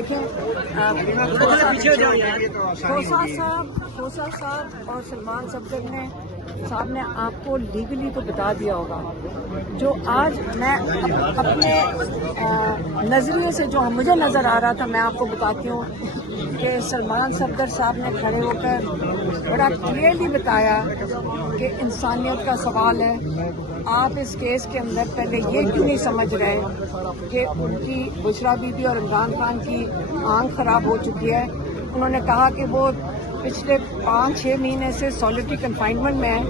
دیکھیں خوسا صاحب اور سلمان صاحب نے آپ کو لیگلی تو بتا دیا ہوگا. جو آج میں اپنے نظریے سے جو مجھے نظر آ رہا تھا میں آپ کو بتاتی ہوں کہ سلمان صفدر صاحب نے کھڑے ہو کر بڑا کلیئرلی بتایا کہ انسانیت کا سوال ہے. آپ اس کیس کے اندر پہلے یہ کیوں نہیں سمجھ رہے کہ ان کی بشرا بی بی اور عمران خان کی آنکھ خراب ہو چکی ہے. انہوں نے کہا کہ وہ پچھلے 5-6 مہینے سے سولیٹری کنفائنمنٹ میں ہے.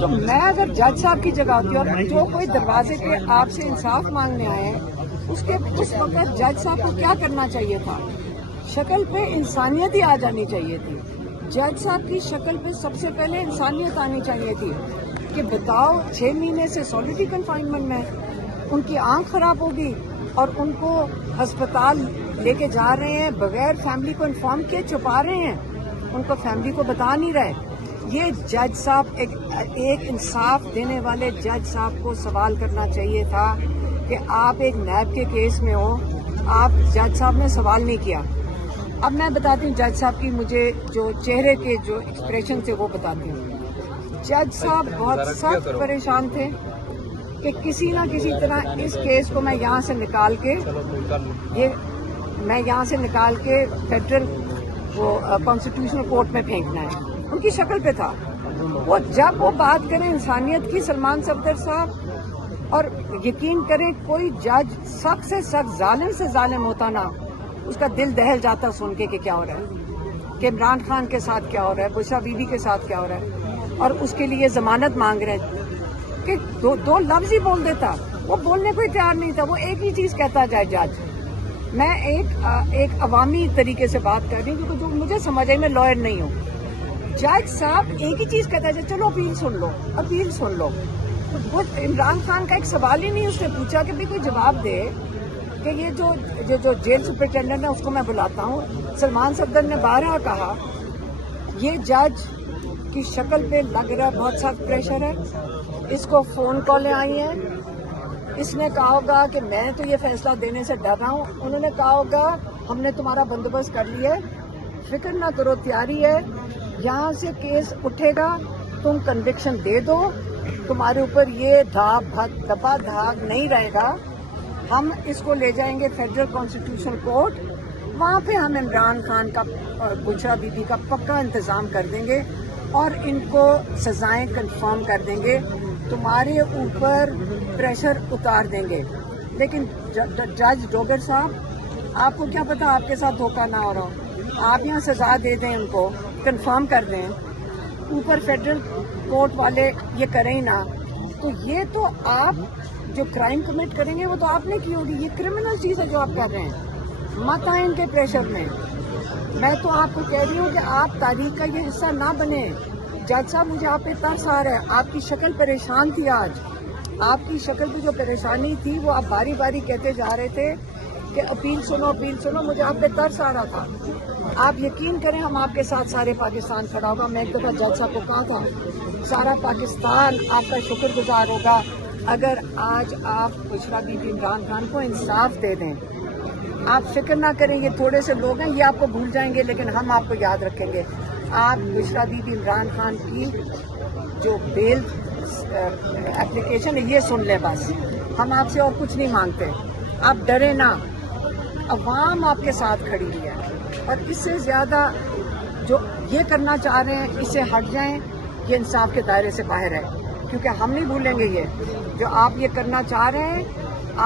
تو میں اگر جج صاحب کی جگہ ہوتی اور جو کوئی دروازے پہ آپ سے انصاف مانگنے آئے اس وقت جج صاحب کو کیا کرنا چاہیے تھا؟ شکل پہ انسانیت ہی آ جانی چاہیے تھی. جج صاحب کی شکل پہ سب سے پہلے انسانیت آنی چاہیے تھی کہ بتاؤ 6 مہینے سے سولیٹری کنفائنمنٹ میں ان کی آنکھ خراب ہوگی اور ان کو ہسپتال لے کے جا رہے ہیں بغیر فیملی کو انفارم کیے چھپا رہے ہیں. ان کو فیملی کو بتا نہیں رہے. یہ جج صاحب ایک انصاف دینے والے جج صاحب کو سوال کرنا چاہیے تھا کہ آپ ایک نیب کے کیس میں ہو. آپ جج صاحب نے سوال نہیں کیا. اب میں بتاتی ہوں جج صاحب کی مجھے جو چہرے کے جو ایکسپریشن تھے وہ بتاتی ہوں. جج صاحب بہت سخت پریشان تھے کہ کسی نہ کسی طرح اس کیس کو میں یہاں سے نکال کے فیڈرل کانسٹیٹیوشنل کورٹ میں پھینکنا ہے. ان کی شکل پہ تھا. وہ جب وہ بات کریں انسانیت کی سلمان صفدر صاحب، اور یقین کریں کوئی جج سخت سے سخت ظالم سے ظالم ہوتا نا اس کا دل دہل جاتا سن کے کہ کیا ہو رہا ہے، کہ عمران خان کے ساتھ کیا ہو رہا ہے، بشرا بی بی کے ساتھ کیا ہو رہا ہے، اور اس کے لیے ضمانت مانگ رہے ہیں کہ دو لفظ ہی بول دیتا. وہ بولنے کو ہی تیار نہیں تھا. وہ ایک ہی چیز کہتا جائے جج. میں ایک عوامی طریقے سے بات کر رہی ہوں کیونکہ جو مجھے سمجھ آئی، میں لائر نہیں ہوں. جج صاحب ایک ہی چیز کہتا ہے چلو اپیل سن لو. وہ عمران خان کا ایک سوال ہی نہیں اس نے پوچھا کہ بھی کوئی جواب دے کہ یہ جو جیل سپرنٹینڈنٹ ہے اس کو میں بلاتا ہوں. سلمان صفدر نے بارہا کہا یہ جج کی شکل پہ لگ رہا ہے بہت سخت پریشر ہے. اس کو فون کالیں آئی ہیں. اس نے کہا ہوگا کہ میں تو یہ فیصلہ دینے سے ڈر رہا ہوں. انہوں نے کہا ہوگا ہم نے تمہارا بندوبست کر لیا ہے، فکر نہ کرو، تیاری ہے. یہاں سے کیس اٹھے گا، تم کنوکشن دے دو، تمہارے اوپر یہ دبا دھاگ نہیں رہے گا. ہم اس کو لے جائیں گے فیڈرل کانسٹیٹیوشنل کورٹ. وہاں پہ ہم عمران خان کا اور بشرا بی بی کا پکا انتظام کر دیں گے اور ان کو سزائیں کنفرم کر دیں گے. تمہارے اوپر پریشر اتار دیں گے. لیکن جج ڈوگر صاحب، آپ کو کیا پتا آپ کے ساتھ دھوکہ نہ ہو رہا ہو. آپ یہاں سزا دے دیں، ان کو کنفرم کر دیں، اوپر فیڈرل کورٹ والے یہ کریں ہی نہ. تو یہ تو آپ جو کرائم کمٹ کریں گے وہ تو آپ نے کی ہوگی. یہ کرمنل چیز ہے جو آپ کر رہے ہیں. مت آئیں ان کے پریشر میں. میں تو آپ کو کہہ رہی ہوں کہ آپ تاریخ کا یہ حصہ نہ بنے. جج صاحب مجھے آپ پہ ترس آ رہا ہے. آپ کی شکل پریشان تھی. آج آپ کی شکل پہ جو پریشانی تھی وہ آپ باری باری کہتے جا رہے تھے کہ اپیل سنو. مجھے آپ پہ ترس آ رہا تھا. آپ یقین کریں ہم آپ کے ساتھ سارے پاکستان کھڑا ہوگا. میں ایک دفعہ جج صاحب کو کہا تھا سارا پاکستان آپ کا شکر گزار ہوگا اگر آج آپ بشرا بی بی عمران خان کو انصاف دے دیں. آپ فکر نہ کریں، یہ تھوڑے سے لوگ ہیں، یہ آپ کو بھول جائیں گے لیکن ہم آپ کو یاد رکھیں گے. آپ بشرا بی بی عمران خان کی جو بیل اپلیکیشن ہے یہ سن لیں بس. ہم آپ سے اور کچھ نہیں مانگتے. آپ ڈریں نہ. عوام آپ کے ساتھ کھڑی ہوئی ہے اور اس سے زیادہ جو یہ کرنا چاہ رہے ہیں اس سے ہٹ جائیں. یہ انصاف کے دائرے سے باہر ہے کیونکہ ہم نہیں بھولیں گے. یہ جو آپ یہ کرنا چاہ رہے ہیں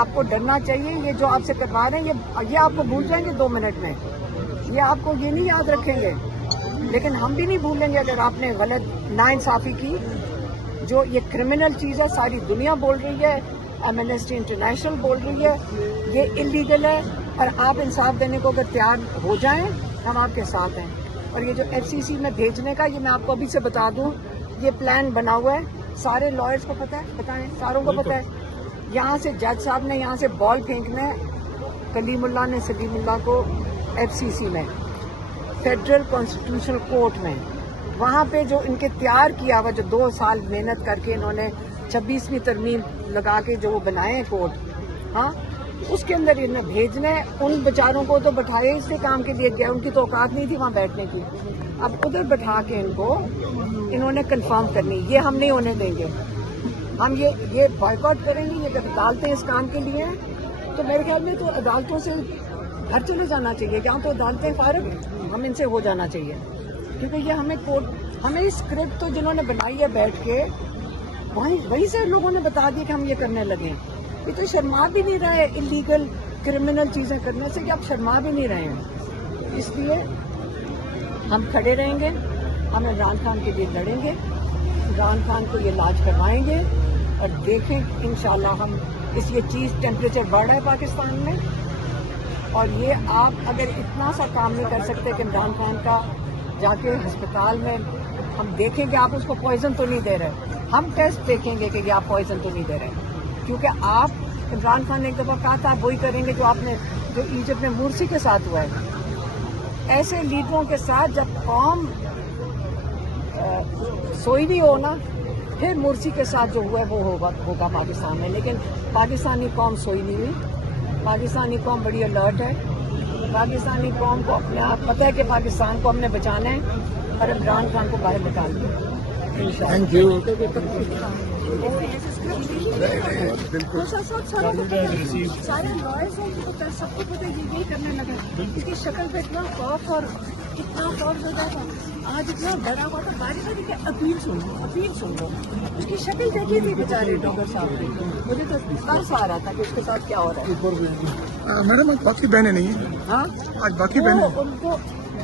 آپ کو ڈرنا چاہیے. یہ جو آپ سے کروا رہے ہیں یہ آپ کو بھول جائیں گے 2 منٹ میں. یہ آپ کو یہ نہیں یاد رکھیں گے لیکن ہم بھی نہیں بھولیں گے اگر آپ نے غلط ناانصافی کی. جو یہ کرمنل چیز ہے ساری دنیا بول رہی ہے، ایمنسٹی انٹرنیشنل بول رہی ہے یہ انلیگل ہے. اور آپ انصاف دینے کو اگر تیار ہو جائیں ہم آپ کے ساتھ ہیں. اور یہ جو FCC میں بھیجنے کا یہ میں آپ کو ابھی سے بتا دوں یہ پلان بنا ہوا ہے. سارے لائرز کو پتہ ہے، بتائیں ساروں کو پتہ ہے. یہاں سے جج صاحب نے یہاں سے بال پھینکنا ہے کلیم اللہ نے سلیم اللہ کو FCC میں فیڈرل کانسٹیٹیوشنل کورٹ میں. وہاں پہ جو ان کے تیار کیا ہوا جو 2 سال محنت کر کے انہوں نے 26ویں ترمیم لگا کے جو وہ بنائے ہیں کورٹ، ہاں اس کے اندر انہیں بھیجنا ہے. ان بیچاروں کو تو بٹھائے اس لیے کام کے لیے گیا, ان کی تو اوقات نہیں تھی وہاں بیٹھنے کی. اب ادھر بٹھا کے ان کو انہوں نے کنفرم کرنی, یہ ہم نہیں ہونے دیں گے. ہم یہ بائیکاٹ کریں گے. یہ عدالتیں اس کام کے لیے ہیں, تو میرے خیال میں تو عدالتوں سے گھر چلے جانا چاہیے. جہاں تو عدالتیں فارغ ہم ان سے ہو جانا چاہیے, کیونکہ یہ ہمیں اسکرپٹ تو جنہوں نے بنائی ہے بیٹھ کے وہی سے لوگوں نے بتا دیا کہ ہم یہ کرنے لگے. یہ تو شرما بھی نہیں رہے انلیگل کرمنل چیزیں کرنے سے, کہ آپ شرما بھی نہیں رہے ہیں. اس لیے ہم کھڑے رہیں گے, ہم عمران خان کے لیے لڑیں گے, عمران خان کو یہ علاج کروائیں گے. اور دیکھیں انشاءاللہ ہم یہ چیز ٹیمپریچر بڑھ رہا ہے پاکستان میں, اور یہ آپ اگر اتنا سا کام نہیں کر سکتے کہ عمران خان کا جا کے ہسپتال میں ہم دیکھیں کہ آپ اس کو پوائزن تو نہیں دے رہے, ہم ٹیسٹ دیکھیں گے کہ یہ آپ پوائزن تو نہیں دے رہے. کیونکہ آپ عمران خان نے ایک دفعہ کہا تھا آپ وہی کریں گے جو ایجپٹ میں مرسی کے ساتھ ہوا ہے. ایسے لیڈروں کے ساتھ جب قوم سوئی بھی ہو نا, پھر مرسی کے ساتھ جو ہوا ہے وہ ہوگا پاکستان میں. لیکن پاکستانی قوم سوئی نہیں ہوئی, پاکستانی قوم بڑی الرٹ ہے. پاکستانی قوم کو اپنے آپ پتہ ہے کہ پاکستان کو ہم نے بچانا ہے اور عمران خان کو باہر نکال دیا. Thank you. سارے لائرز ہیں, سب کو پتہ یہی کرنے لگا, اس کی شکل پہ اتنا خوف اور اتنا خوف زدہ تھا, آج اتنا ڈرا ہوا تھا. باری باری کہ اپیل سن لو. اس کی شکل دیکھی تھی بیچارے ڈاکٹر صاحب کی, مجھے تو ترس آ رہا تھا کہ اس کے ساتھ کیا ہو رہا ہے. میڈم آج باقی بہنیں نہیں ہیں. ہاں آج باقی بہنیں ان کو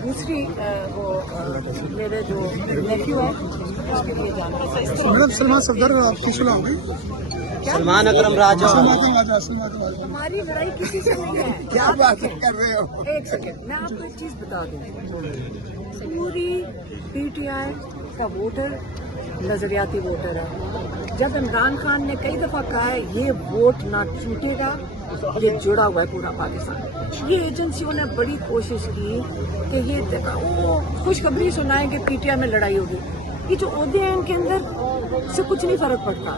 دوسری وہ میرے جو نیفیو ہے اس کے لیے جانا. میڈم سلمان صفدر آپ کی صلاح ہو گئی. سلمان اکرم راجہ ہماری لڑائی کسی سے نہیں ہے. کیا بات کر رہے ہو؟ ایک سیکنڈ میں آپ کو ایک چیز بتا دوں. پوری پی ٹی آئی کا ووٹر نظریاتی ووٹر ہے. جب عمران خان نے کئی دفعہ کہا ہے یہ ووٹ نہ چھوٹے گا, یہ جڑا ہوا ہے پورا پاکستان. یہ ایجنسیوں نے بڑی کوشش کی کہ یہ وہ خوشخبری سنائیں کہ پی ٹی آئی میں لڑائی ہوگی. یہ جو عہدے ہیں ان کے اندر سے کچھ نہیں فرق پڑتا.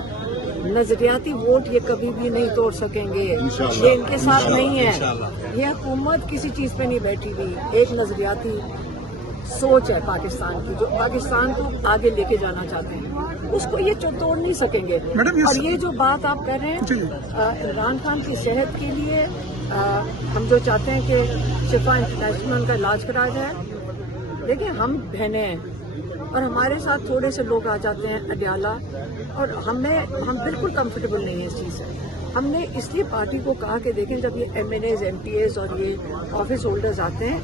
نظریاتی ووٹ یہ کبھی بھی نہیں توڑ سکیں گے, یہ ان کے ساتھ نہیں ہے. یہ حکومت کسی چیز پہ نہیں بیٹھی ہوئی, ایک نظریاتی سوچ ہے پاکستان کی جو پاکستان کو آگے لے کے جانا چاہتے ہیں, اس کو یہ توڑ نہیں سکیں گے. اور یہ جو بات آپ کر رہے ہیں عمران خان کی صحت کے لیے, ہم جو چاہتے ہیں کہ شفا انٹرنیشنل کا علاج کرایا جائے. دیکھیں ہم بہنیں ہیں اور ہمارے ساتھ تھوڑے سے لوگ آ جاتے ہیں اڈیالہ, اور ہم بالکل کمفرٹیبل نہیں ہیں اس چیز سے. ہم نے اس لیے پارٹی کو کہا کہ دیکھیں جب یہ MNAs MPAs اور یہ آفس ہولڈرز آتے ہیں,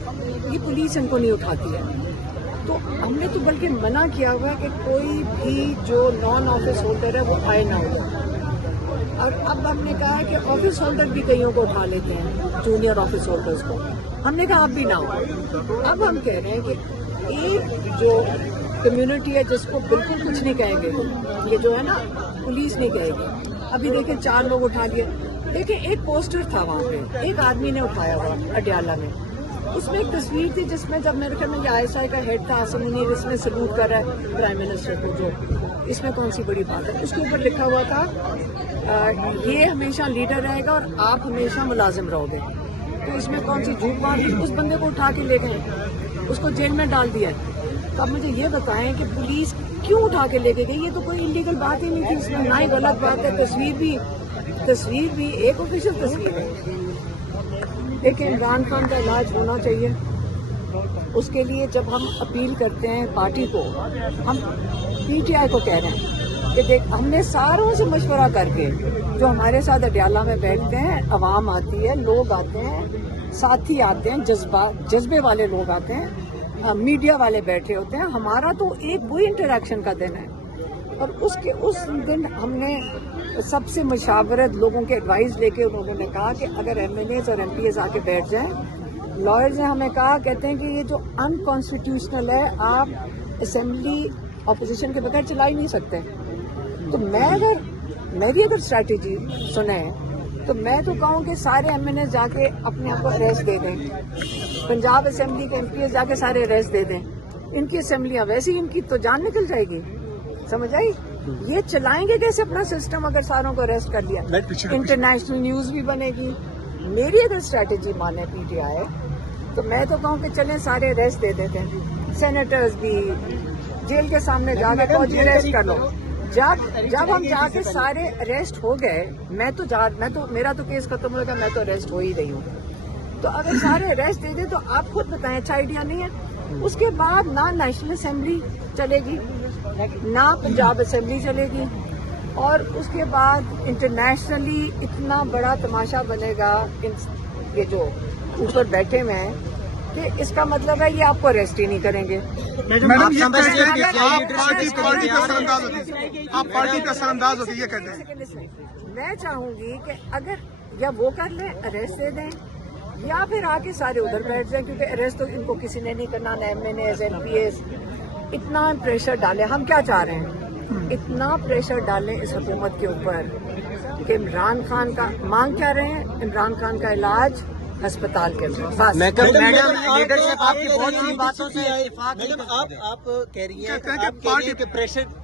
یہ پولیس ان کو نہیں اٹھاتی ہے. تو ہم نے تو بلکہ منع کیا ہوا ہے کہ کوئی بھی جو نان آفس ہولڈر ہے وہ آئے نہ ہو. اور اب ہم نے کہا ہے کہ آفس ہولڈر بھی کئیوں کو اٹھا لیتے ہیں, جونیئر آفس ہولڈرز کو. ہم نے کہا اب بھی نہ ہو. اب ہم کہہ رہے ہیں کہ ایک جو کمیونٹی ہے جس کو بالکل کچھ نہیں کہیں گے, یہ جو ہے نا پولیس نہیں کہے گی. ابھی دیکھیں 4 لوگ اٹھا لیے. دیکھیں ایک پوسٹر تھا وہاں پہ, ایک آدمی نے اٹھایا ہوا اڈیالہ میں, اس میں ایک تصویر تھی جس میں جب میرے خیال میں یہ آئی ایس آئی کا ہیڈ تھا آصم منیر, اس میں سلوٹ کر رہا ہے پرائم منسٹر کو, جو اس میں کون سی بڑی بات ہے. اس کے اوپر لکھا ہوا تھا یہ ہمیشہ لیڈر رہے گا اور آپ ہمیشہ ملازم رہو گے. تو اس میں کون سی جھوٹ بات تھی. اس بندے کو اٹھا کے لے گئے, اس کو جیل میں ڈال دیا. تو اب مجھے یہ بتائیں کہ پولیس کیوں اٹھا کے لے کے گئی. یہ تو کوئی انلیگل بات ہی نہیں تھی, اس میں نہ ہی غلط بات ہے. تصویر بھی ایک آفیشیل تصویر ہے. لیکن عمران خان کا علاج ہونا چاہیے. اس کے لیے جب ہم اپیل کرتے ہیں پارٹی کو, ہم پی ٹی آئی کو کہہ رہے ہیں کہ دیکھ ہم نے ساروں سے مشورہ کر کے, جو ہمارے ساتھ اڈیالہ میں بیٹھتے ہیں, عوام آتی ہے, لوگ آتے ہیں, ساتھی آتے ہیں, جذبے والے لوگ آتے ہیں, میڈیا والے بیٹھے ہوتے ہیں. ہمارا تو ایک وہی انٹریکشن کا دن ہے. اور اس دن ہم نے سب سے مشاورت لوگوں کے ایڈوائز لے کے انہوں نے کہا کہ اگر ایم این ایز اور ایم پی ایز آ کے بیٹھ جائیں, لائرز نے ہمیں کہا, کہتے ہیں کہ یہ جو انکانسٹیٹیوشنل ہے, آپ اسمبلی اپوزیشن کے بغیر چلا ہی نہیں سکتے. تو میری اگر اسٹریٹجی سنیں تو میں تو کہوں کہ سارے ایم این ایز جا کے اپنے آپ کو اریسٹ دے دیں, پنجاب اسمبلی کے ایم پی ایز جا کے سارے اریسٹ دے دیں. ان کی اسمبلیاں ویسے ہی ان کی تو جان نکل جائے گی. سمجھ آئی؟ یہ چلائیں گے کیسے اپنا سسٹم اگر ساروں کو اریسٹ کر لیا. انٹرنیشنل نیوز بھی بنے گی, میری اگر اسٹریٹجی مانے پی ٹی آئی تو میں تو کہوں کہ چلیں سارے اریسٹ دے دیتے ہیں، سینیٹرز بھی جیل کے سامنے جا کے فوجی اریسٹ کر لو۔ جب ہم جا کے سارے اریسٹ ہو گئے، میں تو میرا تو کیس ختم ہوگا، میں تو اریسٹ ہو ہی رہی ہوں، تو اگر سارے اریسٹ دے دیں تو آپ خود بتائیں اچھا آئیڈیا نہیں ہے؟ اس کے بعد نہ نیشنل اسمبلی چلے گی، نہ پنجاب اسمبلی چلے گی، اور اس کے بعد انٹرنیشنلی اتنا بڑا تماشا بنے گا یہ جو اوپر بیٹھے ہوئے ہیں کہ اس کا مطلب ہے یہ آپ کو اریسٹ ہی نہیں کریں گے۔ میڈم یہ کہتے ہیں کہ آپ پارٹی کا سرانداز ہوتی ہے، آپ پارٹی کا سرانداز ہوتی ہے، یہ کہتے ہیں۔ میں چاہوں گی کہ اگر یا وہ کر لیں اریسٹ دے دیں یا پھر آ کے سارے ادھر بیٹھ جائیں، کیونکہ اریسٹ تو ان کو کسی نے نہیں کرنا، نہ MNAs MPAs. اتنا پریشر ڈالیں، ہم کیا چاہ رہے ہیں؟ اتنا پریشر ڈالیں اس حکومت کے اوپر کہ عمران خان کا مانگ کیا رہے ہیں؟ عمران خان کا علاج ہسپتال کے اندر بس۔ میڈم لیڈرشپ آپ کی بہت سی باتوں سے اتفاق۔ میڈم آپ کہہ رہی ہیں کہ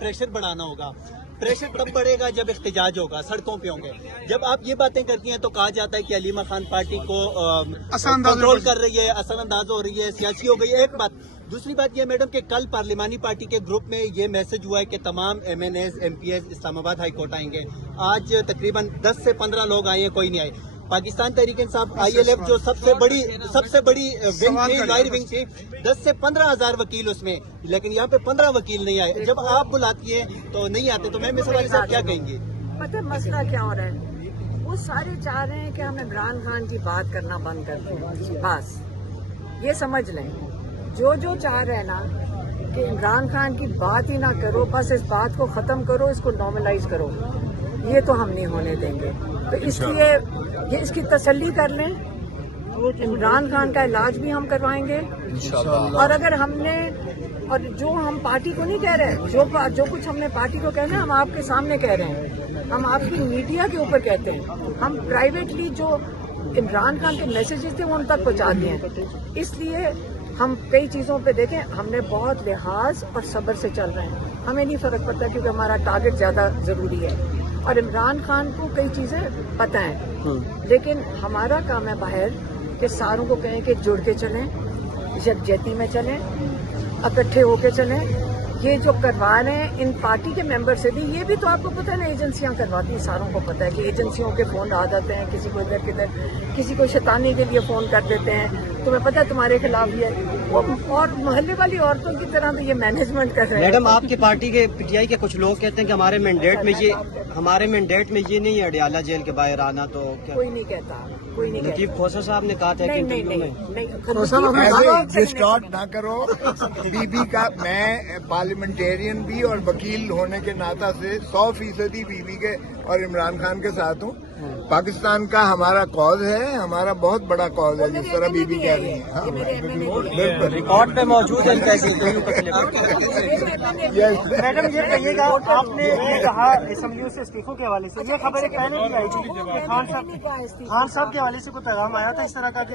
پریشر بڑھانا ہوگا، پریشر تب بڑھے گا جب احتجاج ہوگا، سڑکوں پہ ہوں گے۔ جب آپ یہ باتیں کرتی ہیں تو کہا جاتا ہے کہ علیمہ خان پارٹی کو کنٹرول کر رہی ہے، اثر انداز ہو رہی ہے، سیاسی ہو گئی ہے، ایک بات۔ دوسری بات یہ میڈم کہ کل پارلیمانی پارٹی کے گروپ میں یہ میسج ہوا ہے کہ تمام MNAs MPAs Islamabad high court آئیں گے۔ آج تقریباً 10 سے 15 لوگ آئے ہیں، کوئی نہیں آئے۔ Pakistan Tehreek Insaf I L F جو سب سے بڑی ونگ تھی، لائر ونگ تھی، 10 سے 15 ہزار وکیل اس میں، لیکن یہاں پہ 15 وکیل نہیں آئے۔ جب آپ بلاتی ہیں تو نہیں آتے، تو میں اس حوالے سے کیا کہیں گے؟ پتہ مسئلہ کیا ہو رہا ہے؟ وہ سارے چاہ رہے ہیں کہ ہم عمران خان کی بات کرنا بند کر دیں، بس یہ سمجھ لیں۔ جو چاہ رہے ہیں نا کہ عمران خان کی بات ہی نہ کرو، بس اس بات کو ختم کرو، اس کو نارملائز کرو، یہ تو ہم نہیں ہونے دیں گے۔ تو اس لیے یہ اس کی تسلی کر لیں، عمران خان کا علاج بھی ہم کروائیں گے، اور اگر ہم نے اور جو ہم پارٹی کو نہیں کہہ رہے، جو کچھ ہم نے پارٹی کو کہنا ہے ہم آپ کے سامنے کہہ رہے ہیں، ہم آپ کی میڈیا کے اوپر کہتے ہیں، ہم پرائیویٹلی جو عمران خان کے میسیجز تھے وہ ان تک پہنچا دیے ہیں۔ اس لیے ہم کئی چیزوں پہ دیکھیں، ہم نے بہت لحاظ اور صبر سے چل رہے ہیں، ہمیں نہیں فرق پڑتا کیونکہ ہمارا ٹارگٹ زیادہ ضروری ہے، اور عمران خان کو کئی چیزیں پتہ ہیں، لیکن ہمارا کام ہے باہر کہ ساروں کو کہیں کہ جڑ کے چلیں، یکجہتی میں چلیں، اکٹھے ہو کے چلیں۔ یہ جو کروا رہے ہیں ان پارٹی کے ممبر سے بھی، یہ بھی تو آپ کو پتہ ہے نا ایجنسیاں کرواتی ہیں، ساروں کو پتہ ہے کہ ایجنسیوں کے فون آ جاتے ہیں، کسی کو ادھر کدھر، کسی کو شیطانی کے لیے فون کر دیتے ہیں، تمہیں پتہ ہے تمہارے خلاف ہی ہے، اور محلے والی عورتوں کی طرح تو یہ مینجمنٹ کر رہے ہیں۔ میڈم آپ کی پارٹی کے پی ٹی آئی کے کچھ لوگ کہتے ہیں کہ ہمارے مینڈیٹ میں یہ نہیں ہے اڈیالہ جیل کے باہر آنا، تو کوئی نہیں کہتا، کوئی نہیں کہتا۔ نقیب کھوسہ صاحب نے کہا تھا کہ ڈسٹارٹ نہ کرو بی بی کا۔ میں پارلیمنٹیرین بھی اور وکیل ہونے کے ناطہ سے 100% بی بی کے اور عمران خان کے ساتھ ہوں۔ پاکستان کا ہمارا کاز ہے، ہمارا بہت بڑا کاز ہے، جس طرح بی بی کہہ رہی ہیں۔ بالکل ریکارڈ پہ موجود ہے۔ میڈم یہ کہیے گا، آپ نے یہ کہا اسمبلیوں سے استعفوں کے حوالے سے، یہ خبریں پہلے بھی آئی تھی کہ خان صاحب کے حوالے سے کوئی پیغام آیا تھا اس طرح کا کہ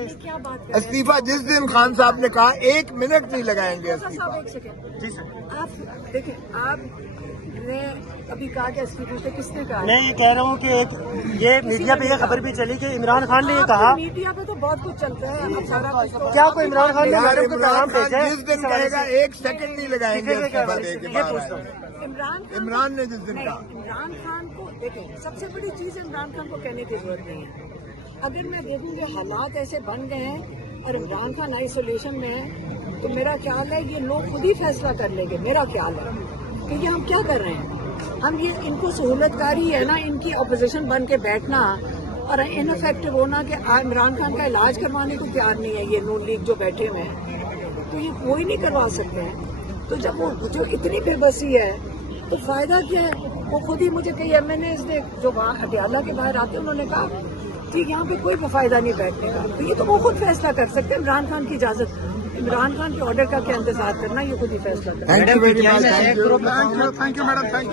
استعفیٰ جس دن خان صاحب نے کہا 1 منٹ نہیں لگائیں گے استعفیٰ۔ ایک سیکنڈ، جی سر، آپ دیکھیں، آپ نے ابھی کہا کہ استعفے سے کس نے کہا؟ میں یہ کہہ رہا ہوں کہ یہ میڈیا پہ یہ خبر بھی چلی کہ عمران خان نے یہ کہا، میڈیا پہ تو بہت کچھ چلتا ہے، اب سارا کچھ تو کیا کوئی عمران خان نے یار میڈم کو پیغام عمران خان بھیجا ہے؟ جس دن کہے گا 1 سیکنڈ نہیں لگائیں گے استعفیٰ دے کے باہر آئے۔ عمران نے جس دن کہا، عمران خان کو دیکھیں، سب سے بڑی چیز عمران خان کو کہنے کی ضرورت نہیں ہے۔ اگر میں دیکھوں کہ حالات ایسے بن گئے ہیں اور عمران خان آئسولیشن میں ہے، تو میرا خیال ہے یہ لوگ خود ہی فیصلہ کر لیں گے۔ میرا خیال ہے کہ یہ ہم کیا کر رہے ہیں، ہم یہ ان کو سہولت کاری ہے نا، ان کی اپوزیشن بن کے بیٹھنا اور ان افیکٹو ہونا کہ عمران خان کا علاج کروانے کو تیار نہیں ہے یہ نون لیگ جو بیٹھے ہوئے ہیں، تو یہ کوئی نہیں کروا سکتے ہیں۔ تو جب وہ جو اتنی بے بسی ہے تو فائدہ کیا ہے؟ وہ خود ہی مجھے کئی ایم این ایز نے جو اڈیالہ کے باہر آتے انہوں نے کہا کہ یہاں پہ کوئی فائدہ نہیں بیٹھنے کا، تو یہ تو وہ خود فیصلہ کر سکتے ہیں۔ عمران خان کی اجازت، عمران خان کے آرڈر کا کیا انتظار کرنا، یہ خود ہی فیصلہ کرنا۔ Thank you madam, thank you.